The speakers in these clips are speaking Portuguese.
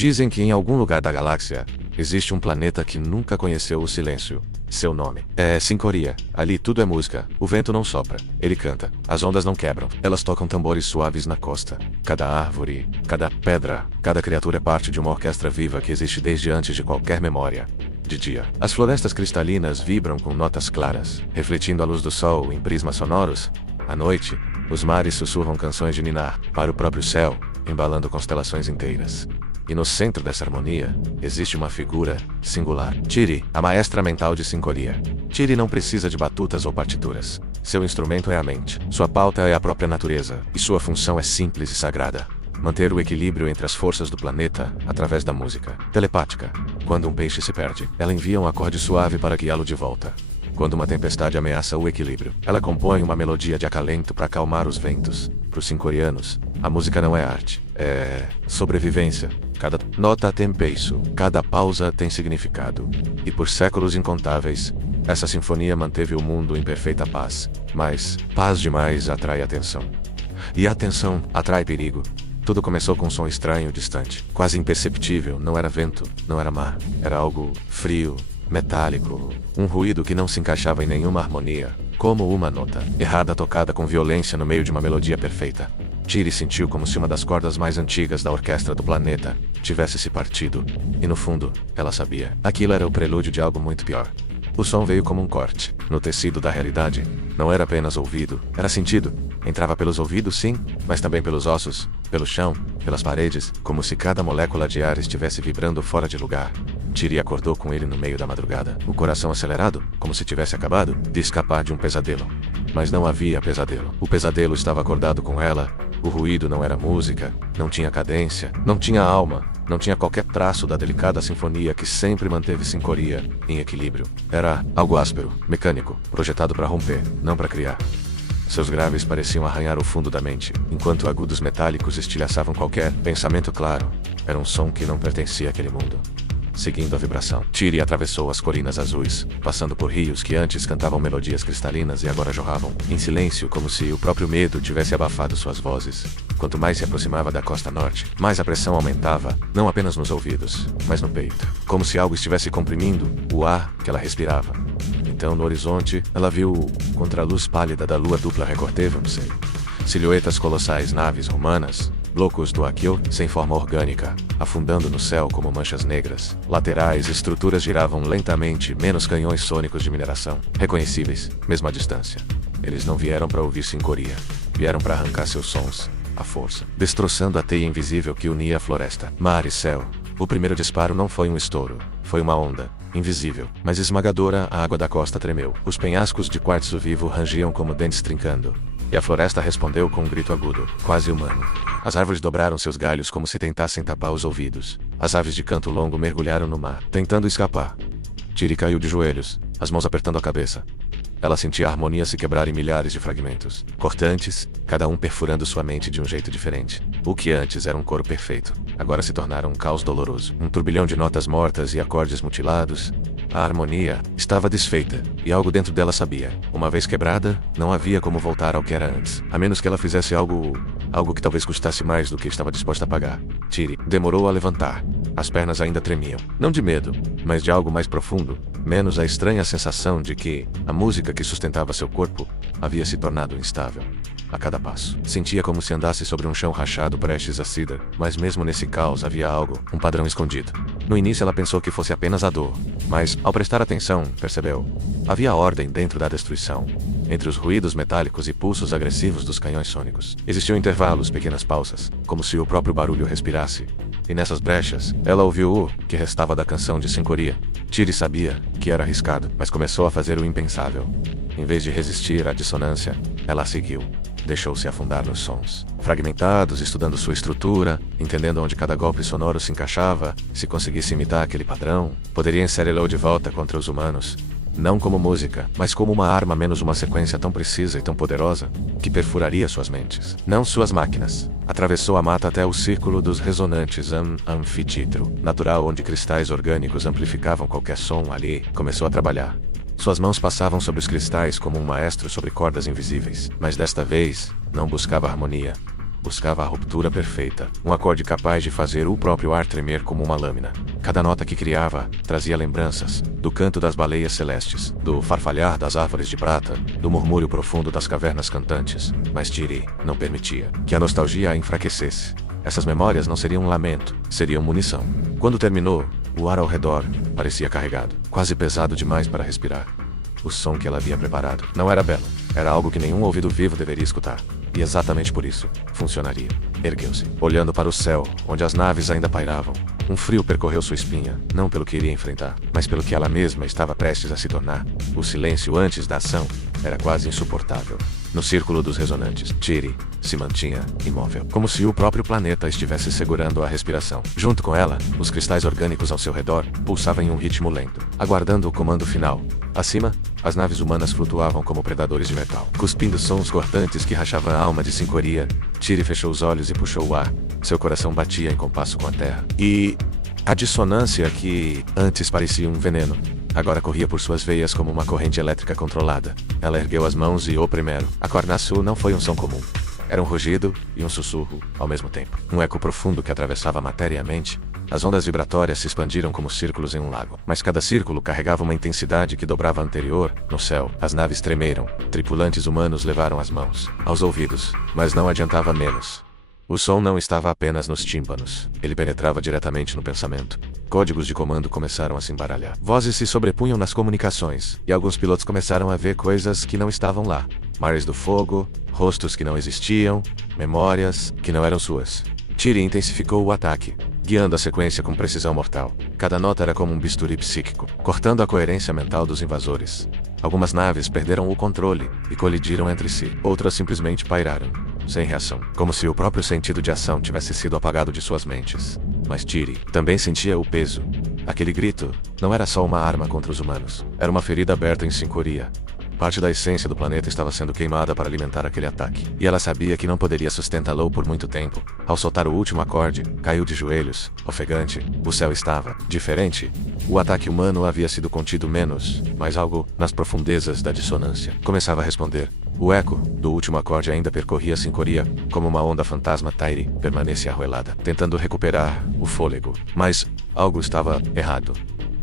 Dizem que em algum lugar da galáxia existe um planeta que nunca conheceu o silêncio. Seu nome é Sincoria. Ali tudo é música. O vento não sopra. Ele canta. As ondas não quebram. Elas tocam tambores suaves na costa. Cada árvore, cada pedra, cada criatura é parte de uma orquestra viva que existe desde antes de qualquer memória. De dia, as florestas cristalinas vibram com notas claras, refletindo a luz do sol em prismas sonoros. À noite, os mares sussurram canções de ninar para o próprio céu, embalando constelações inteiras. E no centro dessa harmonia, existe uma figura singular. Tiri, a maestra mental de Sincoria. Tiri não precisa de batutas ou partituras. Seu instrumento é a mente. Sua pauta é a própria natureza. E sua função é simples e sagrada. Manter o equilíbrio entre as forças do planeta através da música. Telepática. Quando um peixe se perde, ela envia um acorde suave para guiá-lo de volta. Quando uma tempestade ameaça o equilíbrio, ela compõe uma melodia de acalento para acalmar os ventos. Para os sincorianos, a música não é arte, é sobrevivência. Cada nota tem peso, cada pausa tem significado. E por séculos incontáveis, essa sinfonia manteve o mundo em perfeita paz. Mas paz demais atrai atenção. E a atenção atrai perigo. Tudo começou com um som estranho, distante, quase imperceptível. Não era vento, não era mar. Era algo frio, metálico, um ruído que não se encaixava em nenhuma harmonia, como uma nota errada tocada com violência no meio de uma melodia perfeita. Tiri sentiu como se uma das cordas mais antigas da orquestra do planeta tivesse se partido, e no fundo, ela sabia. Aquilo era o prelúdio de algo muito pior. O som veio como um corte, no tecido da realidade. Não era apenas ouvido, era sentido. Entrava pelos ouvidos, sim, mas também pelos ossos, pelo chão, pelas paredes, como se cada molécula de ar estivesse vibrando fora de lugar. Tiri acordou com ele no meio da madrugada, o coração acelerado, como se tivesse acabado de escapar de um pesadelo. Mas não havia pesadelo. O pesadelo estava acordado com ela. O ruído não era música, não tinha cadência, não tinha alma, não tinha qualquer traço da delicada sinfonia que sempre manteve Sincoria em equilíbrio. Era algo áspero, mecânico, projetado para romper, não para criar. Seus graves pareciam arranhar o fundo da mente, enquanto agudos metálicos estilhaçavam qualquer pensamento claro. Era um som que não pertencia àquele mundo. Seguindo a vibração, Tiri atravessou as colinas azuis, passando por rios que antes cantavam melodias cristalinas e agora jorravam em silêncio, como se o próprio medo tivesse abafado suas vozes. Quanto mais se aproximava da costa norte, mais a pressão aumentava, não apenas nos ouvidos, mas no peito, como se algo estivesse comprimindo o ar que ela respirava. Então, no horizonte, ela viu, contra a luz pálida da lua dupla recorteva-se, silhuetas colossais, naves romanas, blocos do Akio, sem forma orgânica, afundando no céu como manchas negras. Laterais, estruturas giravam lentamente, menos canhões sônicos de mineração, reconhecíveis, mesmo à distância. Eles não vieram para ouvir Sincoria, vieram para arrancar seus sons, à força, destroçando a teia invisível que unia a floresta, mar e céu. O primeiro disparo não foi um estouro, foi uma onda, invisível, mas esmagadora. A água da costa tremeu. Os penhascos de quartzo vivo rangiam como dentes trincando. E a floresta respondeu com um grito agudo, quase humano. As árvores dobraram seus galhos como se tentassem tapar os ouvidos. As aves de canto longo mergulharam no mar, tentando escapar. Tiri caiu de joelhos, as mãos apertando a cabeça. Ela sentia a harmonia se quebrar em milhares de fragmentos, cortantes, cada um perfurando sua mente de um jeito diferente. O que antes era um coro perfeito, agora se tornara um caos doloroso. Um turbilhão de notas mortas e acordes mutilados. A harmonia estava desfeita, e algo dentro dela sabia. Uma vez quebrada, não havia como voltar ao que era antes, a menos que ela fizesse algo que talvez custasse mais do que estava disposta a pagar. Tiri demorou a levantar. As pernas ainda tremiam, não de medo, mas de algo mais profundo, menos a estranha sensação de que a música que sustentava seu corpo havia se tornado instável. A cada passo, sentia como se andasse sobre um chão rachado prestes a ceder, mas mesmo nesse caos havia algo, um padrão escondido. No início ela pensou que fosse apenas a dor, mas, ao prestar atenção, percebeu. Havia ordem dentro da destruição. Entre os ruídos metálicos e pulsos agressivos dos canhões sônicos, existiam intervalos, pequenas pausas, como se o próprio barulho respirasse. E nessas brechas, ela ouviu o que restava da canção de Sincoria. Tiri sabia que era arriscado, mas começou a fazer o impensável. Em vez de resistir à dissonância, ela seguiu. Deixou-se afundar nos sons, fragmentados, estudando sua estrutura, entendendo onde cada golpe sonoro se encaixava. Se conseguisse imitar aquele padrão, poderia inseri-lo de volta contra os humanos. Não como música, mas como uma arma, menos uma sequência tão precisa e tão poderosa, que perfuraria suas mentes, não suas máquinas. Atravessou a mata até o círculo dos ressonantes anfítetro, natural, onde cristais orgânicos amplificavam qualquer som. Ali, começou a trabalhar. Suas mãos passavam sobre os cristais como um maestro sobre cordas invisíveis, mas desta vez, não buscava harmonia. buscava a ruptura perfeita, um acorde capaz de fazer o próprio ar tremer como uma lâmina. Cada nota que criava trazia lembranças do canto das baleias celestes, do farfalhar das árvores de prata, do murmúrio profundo das cavernas cantantes. Mas Tiri não permitia que a nostalgia a enfraquecesse. Essas memórias não seriam um lamento, seriam munição. Quando terminou, o ar ao redor parecia carregado, quase pesado demais para respirar. O som que ela havia preparado não era belo, era algo que nenhum ouvido vivo deveria escutar. E exatamente por isso, funcionaria. Ergueu-se, olhando para o céu, onde as naves ainda pairavam. Um frio percorreu sua espinha, não pelo que iria enfrentar, mas pelo que ela mesma estava prestes a se tornar. O silêncio antes da ação era quase insuportável. No círculo dos ressonantes, Tiri se mantinha imóvel, como se o próprio planeta estivesse segurando a respiração. Junto com ela, os cristais orgânicos ao seu redor pulsavam em um ritmo lento, aguardando o comando final. Acima, as naves humanas flutuavam como predadores de metal, cuspindo sons cortantes que rachavam a alma de Sincoria. Tiri fechou os olhos e puxou o ar. Seu coração batia em compasso com a terra. E a dissonância que antes parecia um veneno, agora corria por suas veias como uma corrente elétrica controlada. Ela ergueu as mãos e o primeiro. A Cornaçu não foi um som comum. Era um rugido e um sussurro ao mesmo tempo. Um eco profundo que atravessava a matéria e a mente. As ondas vibratórias se expandiram como círculos em um lago. Mas cada círculo carregava uma intensidade que dobrava a anterior. No céu, as naves tremeram. Tripulantes humanos levaram as mãos aos ouvidos, mas não adiantava menos. O som não estava apenas nos tímpanos. Ele penetrava diretamente no pensamento. Códigos de comando começaram a se embaralhar. Vozes se sobrepunham nas comunicações, e alguns pilotos começaram a ver coisas que não estavam lá. Mares do fogo, rostos que não existiam, memórias que não eram suas. Tiri intensificou o ataque, guiando a sequência com precisão mortal. Cada nota era como um bisturi psíquico, cortando a coerência mental dos invasores. Algumas naves perderam o controle e colidiram entre si. Outras simplesmente pairaram, sem reação, como se o próprio sentido de ação tivesse sido apagado de suas mentes. Mas Tiri também sentia o peso. Aquele grito não era só uma arma contra os humanos. Era uma ferida aberta em Sincoria. Parte da essência do planeta estava sendo queimada para alimentar aquele ataque. E ela sabia que não poderia sustentá-lo por muito tempo. Ao soltar o último acorde, caiu de joelhos, ofegante. O céu estava diferente. O ataque humano havia sido contido menos, mas algo nas profundezas da dissonância começava a responder. O eco do último acorde ainda percorria Sincoria, como uma onda fantasma. Tiri permanecia arruelada, tentando recuperar o fôlego. Mas algo estava errado.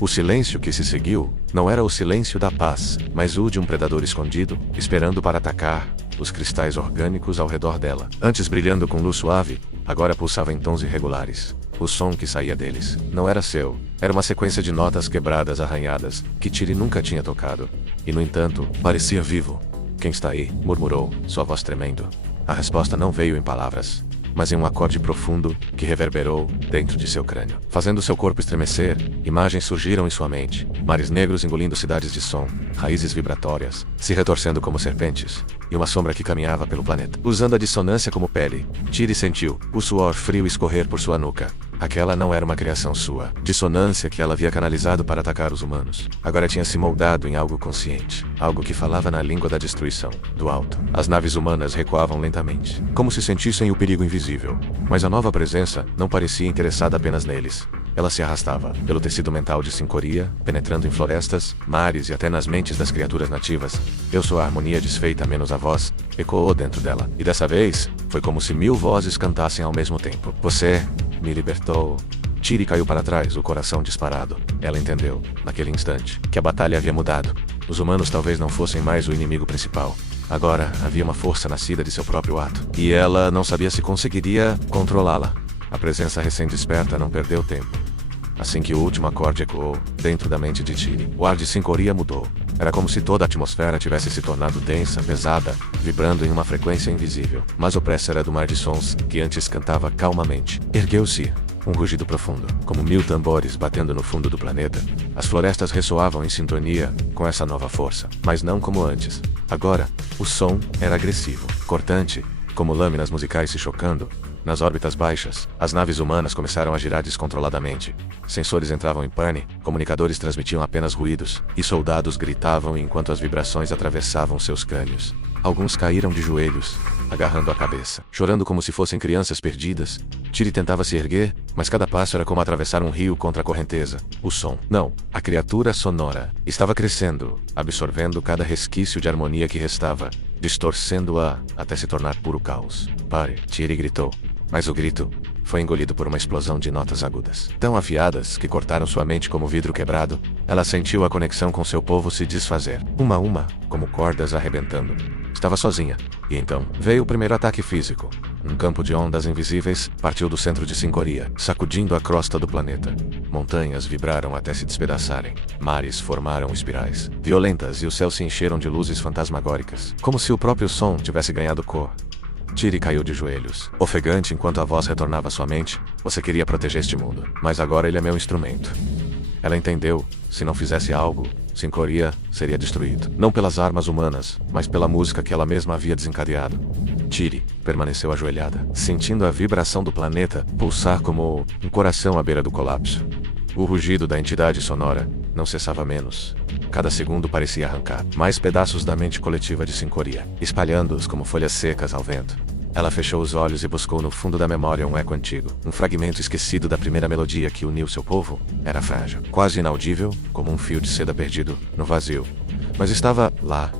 O silêncio que se seguiu não era o silêncio da paz, mas o de um predador escondido, esperando para atacar os cristais orgânicos ao redor dela. Antes brilhando com luz suave, agora pulsava em tons irregulares. O som que saía deles não era seu. Era uma sequência de notas quebradas, arranhadas, que Tiri nunca tinha tocado. E, no entanto, parecia vivo. "Quem está aí?", murmurou, sua voz tremendo. A resposta não veio em palavras, mas em um acorde profundo que reverberou dentro de seu crânio, fazendo seu corpo estremecer. Imagens surgiram em sua mente, mares negros engolindo cidades de som, raízes vibratórias, se retorcendo como serpentes, e uma sombra que caminhava pelo planeta. Usando a dissonância como pele, Tiri sentiu o suor frio escorrer por sua nuca. Aquela não era uma criação sua. Dissonância que ela havia canalizado para atacar os humanos agora tinha se moldado em algo consciente. Algo que falava na língua da destruição. Do alto, as naves humanas recuavam lentamente, como se sentissem o perigo invisível. Mas a nova presença não parecia interessada apenas neles. Ela se arrastava pelo tecido mental de Sincoria, penetrando em florestas, mares e até nas mentes das criaturas nativas. "Eu sou a harmonia desfeita menos a voz", ecoou dentro dela. E dessa vez, foi como se 1000 vozes cantassem ao mesmo tempo. "Você me libertou." Tiri caiu para trás, o coração disparado. Ela entendeu, naquele instante, que a batalha havia mudado. Os humanos talvez não fossem mais o inimigo principal. Agora, havia uma força nascida de seu próprio ato. E ela não sabia se conseguiria controlá-la. A presença recém-desperta não perdeu tempo. Assim que o último acorde ecoou dentro da mente de Tiri, o ar de Sincoria mudou. Era como se toda a atmosfera tivesse se tornado densa, pesada, vibrando em uma frequência invisível. Mas opressa era do mar de sons, que antes cantava calmamente. Ergueu-se. Um rugido profundo, como 1000 tambores batendo no fundo do planeta. As florestas ressoavam em sintonia com essa nova força, mas não como antes. Agora, o som era agressivo, cortante, como lâminas musicais se chocando. Nas órbitas baixas, as naves humanas começaram a girar descontroladamente. Sensores entravam em pane, comunicadores transmitiam apenas ruídos, e soldados gritavam enquanto as vibrações atravessavam seus crânios. Alguns caíram de joelhos, agarrando a cabeça. Chorando como se fossem crianças perdidas, Tiri tentava se erguer, mas cada passo era como atravessar um rio contra a correnteza. O som, não, a criatura sonora, estava crescendo, absorvendo cada resquício de harmonia que restava, distorcendo-a até se tornar puro caos. Pare, Tiri gritou. Mas o grito foi engolido por uma explosão de notas agudas, tão afiadas que cortaram sua mente como vidro quebrado. Ela sentiu a conexão com seu povo se desfazer, uma a uma, como cordas arrebentando. Estava sozinha, e então veio o primeiro ataque físico. Um campo de ondas invisíveis partiu do centro de Sincoria, sacudindo a crosta do planeta. Montanhas vibraram até se despedaçarem. Mares formaram espirais violentas e o céu se encheram de luzes fantasmagóricas, como se o próprio som tivesse ganhado cor. Tiri caiu de joelhos, ofegante enquanto a voz retornava à sua mente. Você queria proteger este mundo, mas agora ele é meu instrumento. Ela entendeu, se não fizesse algo, Sincoria seria destruído. Não pelas armas humanas, mas pela música que ela mesma havia desencadeado. Tiri permaneceu ajoelhada, sentindo a vibração do planeta pulsar como um coração à beira do colapso. O rugido da entidade sonora não cessava menos. Cada segundo parecia arrancar mais pedaços da mente coletiva de Sincoria, espalhando-os como folhas secas ao vento. Ela fechou os olhos e buscou no fundo da memória um eco antigo, um fragmento esquecido da primeira melodia que uniu seu povo. Era frágil, quase inaudível, como um fio de seda perdido no vazio. Mas estava lá,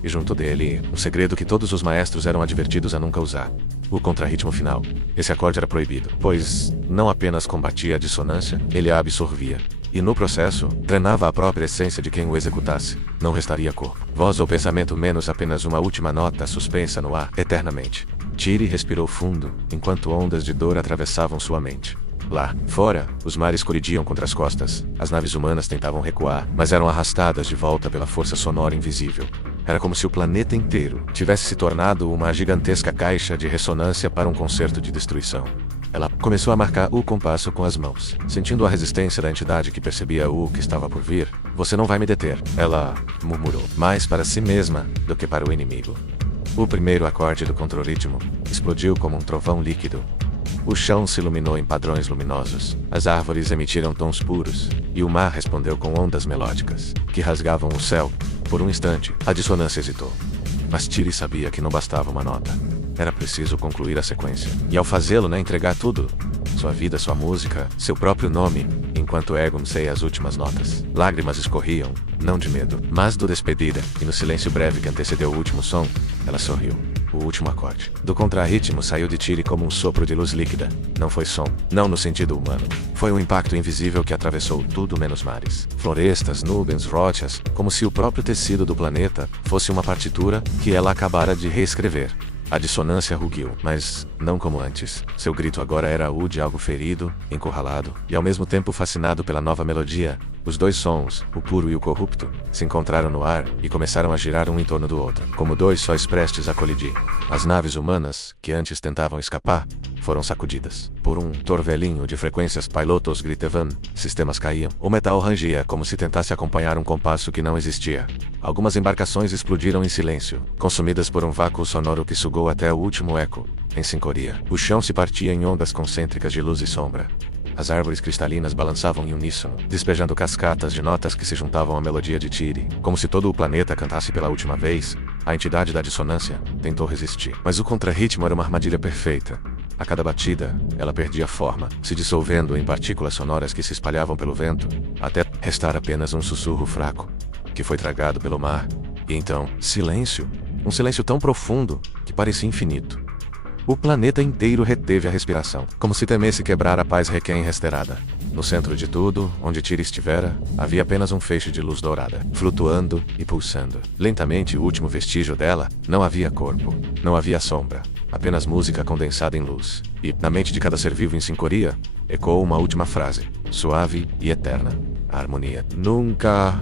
e junto dele, um segredo que todos os maestros eram advertidos a nunca usar. O contrarritmo final. Esse acorde era proibido, pois não apenas combatia a dissonância, ele a absorvia. E no processo, drenava a própria essência de quem o executasse. Não restaria corpo, voz ou pensamento, menos apenas uma última nota suspensa no ar, eternamente. Tiri respirou fundo, enquanto ondas de dor atravessavam sua mente. Lá, fora, os mares colidiam contra as costas. As naves humanas tentavam recuar, mas eram arrastadas de volta pela força sonora invisível. Era como se o planeta inteiro tivesse se tornado uma gigantesca caixa de ressonância para um concerto de destruição. Ela começou a marcar o compasso com as mãos, sentindo a resistência da entidade que percebia o que estava por vir. Você não vai me deter, ela murmurou, mais para si mesma do que para o inimigo. O primeiro acorde do contrarritmo explodiu como um trovão líquido. O chão se iluminou em padrões luminosos, as árvores emitiram tons puros, e o mar respondeu com ondas melódicas, que rasgavam o céu. Por um instante, a dissonância hesitou. Mas Tiri sabia que não bastava uma nota. Era preciso concluir a sequência. E ao fazê-lo, entregar tudo. Sua vida, sua música, seu próprio nome, enquanto Egon sei as últimas notas. Lágrimas escorriam, não de medo, mas do despedida, e no silêncio breve que antecedeu o último som, ela sorriu. O último acorde do contrarritmo saiu de Tiri como um sopro de luz líquida. Não foi som, não no sentido humano. Foi um impacto invisível que atravessou tudo menos mares, florestas, nuvens, rochas, como se o próprio tecido do planeta fosse uma partitura que ela acabara de reescrever. A dissonância rugiu, mas não como antes. Seu grito agora era o de algo ferido, encurralado, e ao mesmo tempo fascinado pela nova melodia. Os dois sons, o puro e o corrupto, se encontraram no ar e começaram a girar um em torno do outro, como dois sóis prestes a colidir. As naves humanas, que antes tentavam escapar, foram sacudidas por um torvelinho de frequências. Pilotos gritavam, sistemas caíam. O metal rangia como se tentasse acompanhar um compasso que não existia. Algumas embarcações explodiram em silêncio, consumidas por um vácuo sonoro que sugou até o último eco. Em Sincoria, o chão se partia em ondas concêntricas de luz e sombra. As árvores cristalinas balançavam em uníssono, despejando cascatas de notas que se juntavam à melodia de Tiri. Como se todo o planeta cantasse pela última vez, a entidade da dissonância tentou resistir. Mas o contrarritmo era uma armadilha perfeita. A cada batida, ela perdia forma, se dissolvendo em partículas sonoras que se espalhavam pelo vento, até restar apenas um sussurro fraco, que foi tragado pelo mar. E então, silêncio. Um silêncio tão profundo que parecia infinito. O planeta inteiro reteve a respiração, como se temesse quebrar a paz requém-resterada. No centro de tudo, onde Tiri estivera, havia apenas um feixe de luz dourada, flutuando e pulsando. Lentamente, o último vestígio dela, não havia corpo, não havia sombra, apenas música condensada em luz. E, na mente de cada ser vivo em Sincoria, ecoou uma última frase, suave e eterna. A harmonia nunca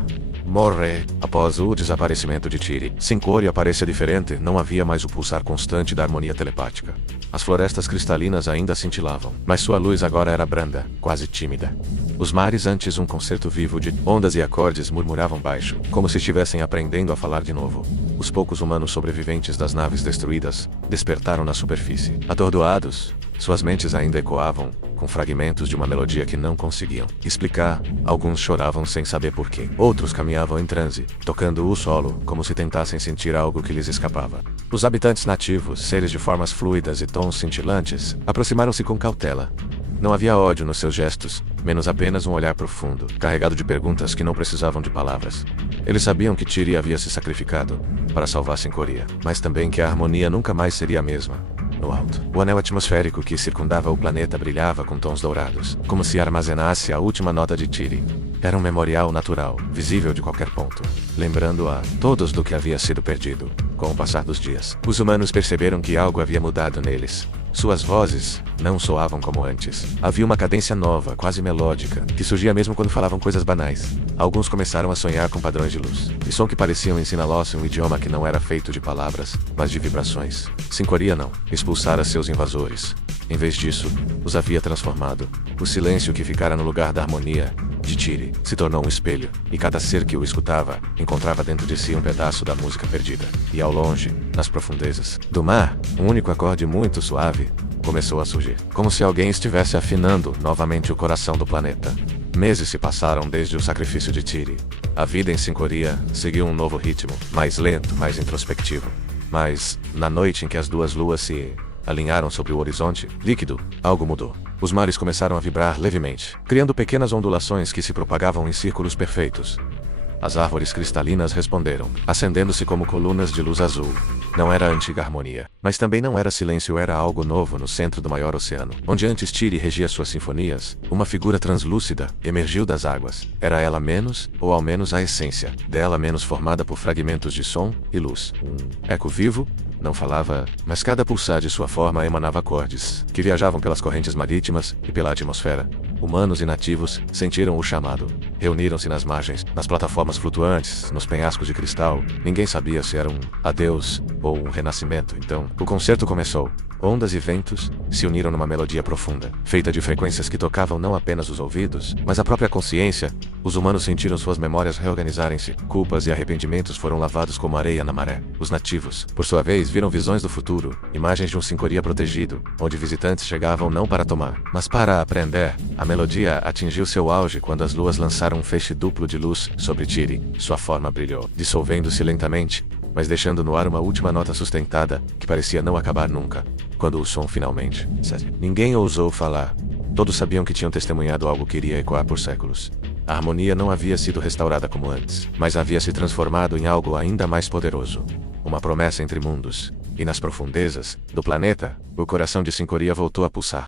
morre. Após o desaparecimento de Tiri, Sincoria parecia diferente, não havia mais o pulsar constante da harmonia telepática. As florestas cristalinas ainda cintilavam, mas sua luz agora era branda, quase tímida. Os mares, antes um concerto vivo de ondas e acordes, murmuravam baixo, como se estivessem aprendendo a falar de novo. Os poucos humanos sobreviventes das naves destruídas despertaram na superfície. Atordoados, suas mentes ainda ecoavam, com fragmentos de uma melodia que não conseguiam explicar. Alguns choravam sem saber porquê. Outros caminhavam em transe, tocando o solo, como se tentassem sentir algo que lhes escapava. Os habitantes nativos, seres de formas fluidas e tons cintilantes, aproximaram-se com cautela. Não havia ódio nos seus gestos, menos apenas um olhar profundo, carregado de perguntas que não precisavam de palavras. Eles sabiam que Tiri havia se sacrificado para salvar Sincoria, mas também que a harmonia nunca mais seria a mesma. No alto, o anel atmosférico que circundava o planeta brilhava com tons dourados, como se armazenasse a última nota de Tiri. Era um memorial natural, visível de qualquer ponto, lembrando a todos do que havia sido perdido. Com o passar dos dias, os humanos perceberam que algo havia mudado neles. Suas vozes não soavam como antes. Havia uma cadência nova, quase melódica, que surgia mesmo quando falavam coisas banais. Alguns começaram a sonhar com padrões de luz, e som que pareciam ensiná-los um idioma que não era feito de palavras, mas de vibrações. Sincoria não expulsara seus invasores. Em vez disso, os havia transformado. O silêncio que ficara no lugar da harmonia de Tiri se tornou um espelho, e cada ser que o escutava encontrava dentro de si um pedaço da música perdida. E ao longe, nas profundezas do mar, um único acorde muito suave começou a surgir, como se alguém estivesse afinando novamente o coração do planeta. Meses se passaram desde o sacrifício de Tiri. A vida em Sincoria seguiu um novo ritmo, mais lento, mais introspectivo. Mas, na noite em que as duas luas se alinharam sobre o horizonte líquido, algo mudou. Os mares começaram a vibrar levemente, criando pequenas ondulações que se propagavam em círculos perfeitos. As árvores cristalinas responderam, acendendo-se como colunas de luz azul. Não era a antiga harmonia, mas também não era silêncio, era algo novo no centro do maior oceano. Onde antes Tiri regia suas sinfonias, uma figura translúcida emergiu das águas. Era ela menos, ou ao menos a essência dela menos, formada por fragmentos de som e luz. Um eco vivo. Não falava, mas cada pulsar de sua forma emanava acordes, que viajavam pelas correntes marítimas e pela atmosfera. Humanos e nativos sentiram o chamado. Reuniram-se nas margens, nas plataformas flutuantes, nos penhascos de cristal. Ninguém sabia se era um adeus ou um renascimento. Então, o concerto começou. Ondas e ventos se uniram numa melodia profunda, feita de frequências que tocavam não apenas os ouvidos, mas a própria consciência. Os humanos sentiram suas memórias reorganizarem-se. Culpas e arrependimentos foram lavados como areia na maré. Os nativos, por sua vez, viram visões do futuro, imagens de um Sincoria protegido, onde visitantes chegavam não para tomar, mas para aprender. A melodia atingiu seu auge quando as luas lançaram um feixe duplo de luz sobre Tiri. Sua forma brilhou, dissolvendo-se lentamente, mas deixando no ar uma última nota sustentada, que parecia não acabar nunca. Quando o som finalmente cessou, ninguém ousou falar. Todos sabiam que tinham testemunhado algo que iria ecoar por séculos. A harmonia não havia sido restaurada como antes, mas havia se transformado em algo ainda mais poderoso. Uma promessa entre mundos. E nas profundezas do planeta, o coração de Sincoria voltou a pulsar.